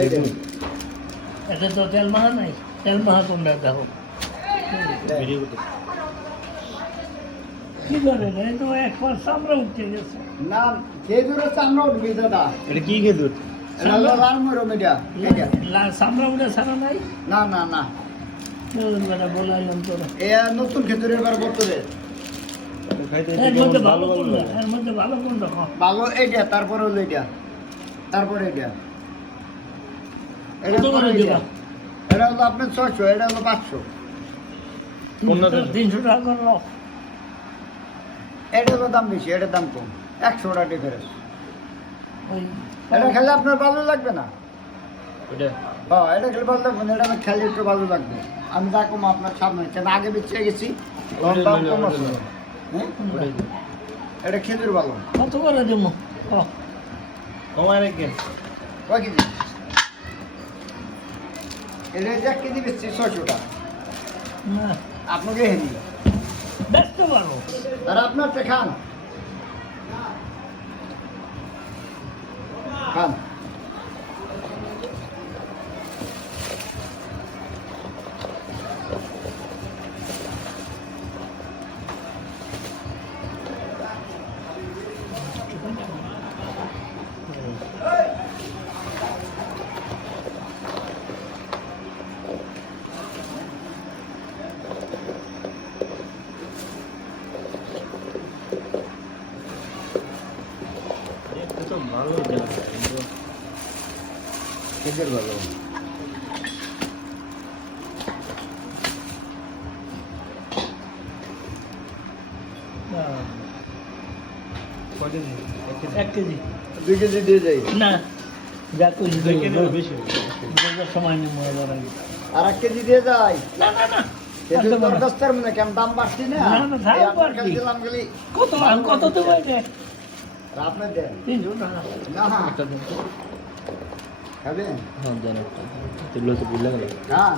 এই যে, এটা তো তেল মাহা নাই তেল মাহা কোনটা দেখো। কি করে এই তো একবার চামড়া উঠে গেছে। না খেজুরের চামড়া উঠবি দাদা এটা কি খেজুর? চামড়া? উঠে ছাড়া নাই? না না না। বলাইলাম তোরা। এ নতুন খেজুরের বার বছরে খাইতে এর মধ্যে ভালো ভালো কোনটা? এর মধ্যে ভালো কোনটা? ভালো এইটা তারপরে তারপরে এটা এটা হলো আপনার ছয়শো এটা হলো পাঁচশো। কোনটা তিনশো- টাকা করে এটা হলো দাম বেশি এটা দাম কম। একশো টাকা ডিফারেন্স এটা খেলে আপনার ভালো লাগবে না? হ্যাঁ এটা খেলে ভালো লাগবে না এটা আমার খেলে একটু ভালো লাগবে। আমি দেখো আপনার সামনে কেন আগে বেঁচে গেছি। হ্যাঁ? এটা খেজুর ভালো। কত করে দেবো? কমায় রেখে। কয় কেজি? এটা এক কেজি বেচছি ছয়শো টাকা। আপনাকে হেনি ব্যস্ত পারো আর আপনার খান। খান। তো ভালো জায়গা কিন্তু ভালো। এক কেজি? দুই কেজি দিয়ে যাই না যা দেবো। বেশি সময় নেই আর এক কেজি দিয়ে যাই না না না খেজুর একদম না। দরখাস্তের কেমন দাম বাড়ছি। না কত দেবো আপনার দেন। টাকা না হ্যাঁ। একটা দিন। খাবেন? হ্যাঁ দেন একটা। তেগুলো তো বুঝলে গেল হ্যাঁ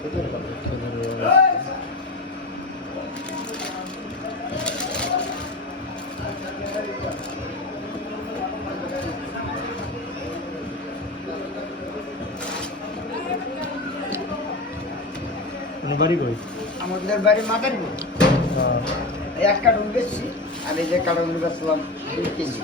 খেজুর ভালো। কোনো বাড়ি কই? আমাদের বাড়ি এক কার্টুন বেচছি এই যে কার্টুন বেচলাম দুই কেজি।